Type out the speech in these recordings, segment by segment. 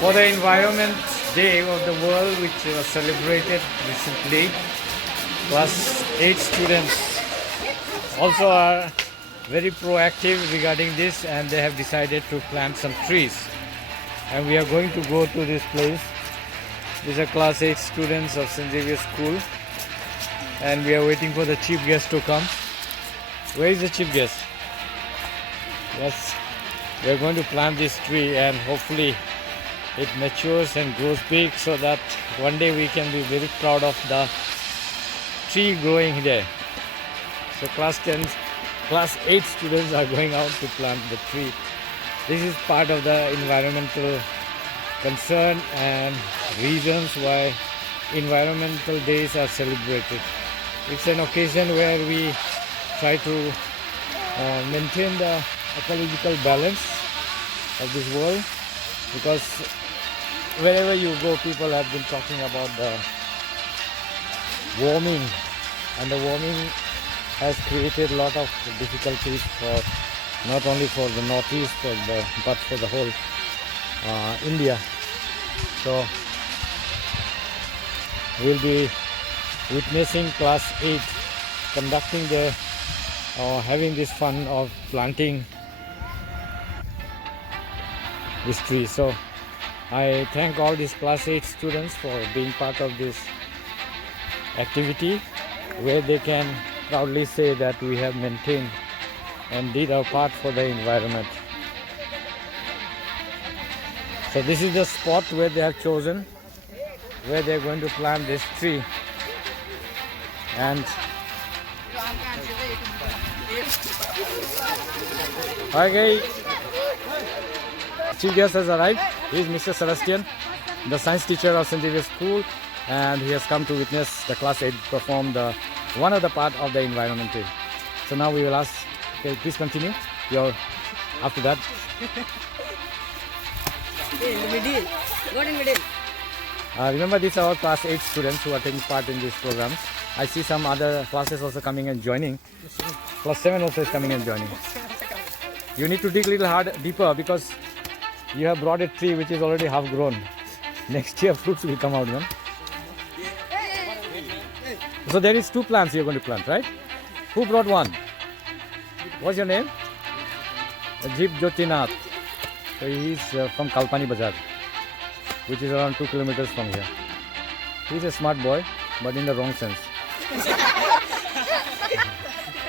For the Environment Day of the World, which was celebrated recently, class 8 students also are very proactive regarding this, and they have decided to plant some trees. And we are going to go to this place. These are class 8 students of St. Xavier School, and we are waiting for the chief guest to come. Where is the chief guest? Yes, we are going to plant this tree, and hopefully it matures and grows big, so that one day we can be very proud of the tree growing there. So class 8 students are going out to plant the tree. This is part of the environmental concern and reasons why environmental days are celebrated. It's an occasion where we try to maintain the ecological balance of this world, because wherever you go, people have been talking about the warming, and the warming has created a lot of difficulties for not only for the northeast but for the whole India. So we'll be witnessing class 8 conducting the having this fun of planting this tree. So I thank all these class 8 students for being part of this activity, where they can proudly say that we have maintained and did our part for the environment. So this is the spot where they have chosen, where they are going to plant this tree. And hi guys, chief guest has arrived. He is Mr. Sebastian, the science teacher of St. Xavier School, and he has come to witness the class 8 perform one of the part of the environment day. So now we will ask, okay, please continue your after that. In the middle. What in middle? Remember, these are all class 8 students who are taking part in these programs. I see some other classes also coming and joining. Class 7 also is coming and joining. You need to dig a little deeper, because you have brought a tree which is already half grown. Next year fruits will come out, man. So there is 2 plants you are going to plant, right? Who brought one? What's your name? Jeep Jyotinath. So he is from Kalpani Bazar, which is around 2 kilometers from here. He is a smart boy, but in the wrong sense.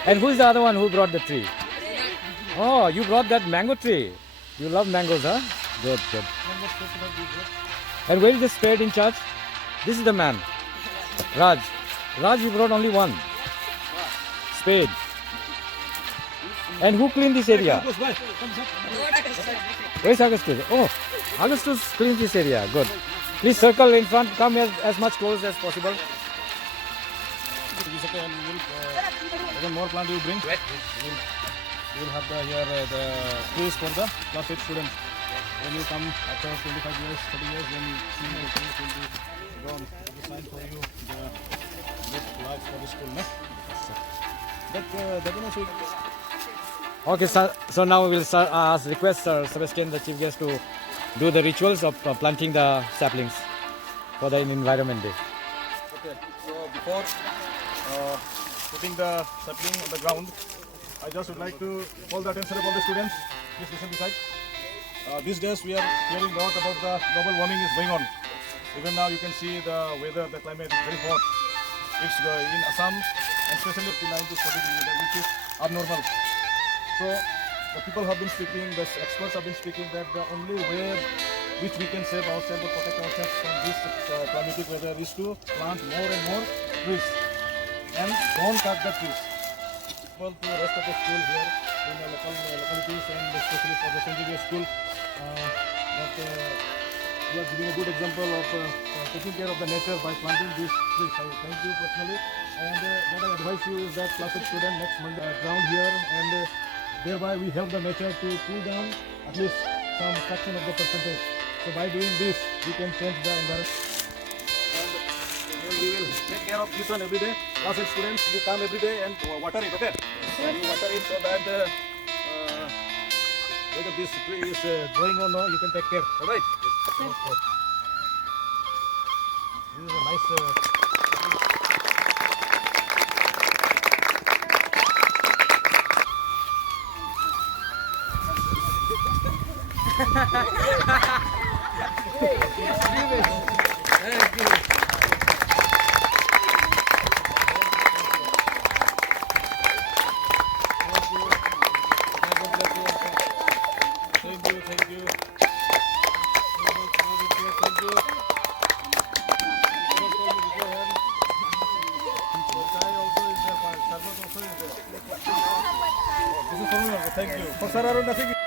And who is the other one who brought the tree? Oh, you brought that mango tree. You love mangoes, huh? Good, good. And where is the spade in charge? This is the man. Raj. Raj, you brought only one. Spade. And who cleaned this area? Where is Augustus? Oh, Augustus cleans this area. Good. Please circle in front. Come as much close as possible. More plant you bring. You will have here the trees for the class 8 students. When you come after 25 years, 30 years, when you see the trees will be gone. It is sign for you the good life for the school. No? That is also. Okay, sir. So now we will request Sir Sebastian, the chief guest, to do the rituals of planting the saplings for the Environment Day. Okay. So before putting the sapling on the ground, I just would like to call the attention of all the students. Please listen beside. These days we are hearing a lot about the global warming is going on. Even now you can see the weather, the climate is very hot. It's in Assam, and especially 59 to 40 degrees, which is abnormal. So the people have been speaking, the experts have been speaking that the only way which we can save ourselves or protect ourselves from this climatic weather is to plant more and more trees, and don't cut the trees. To the rest of the school here in the localities, and especially for the St. Xavier School, that you are giving a good example of taking care of the nature by planting these trees. I thank you personally, and what I advise you is that class 8 student next Monday ground here, and thereby we help the nature to cool down at least some fraction of the percentage. So by doing this, we can change the environment. And we will take care of this one every day. Class 8 students, you come every day and water it, okay? And you water it so that whether this tree is growing or no, you can take care, alright? This is a nice. Thank you. Thank you. Thank you. This is for me. Thank you. For Sir Arun, nothing.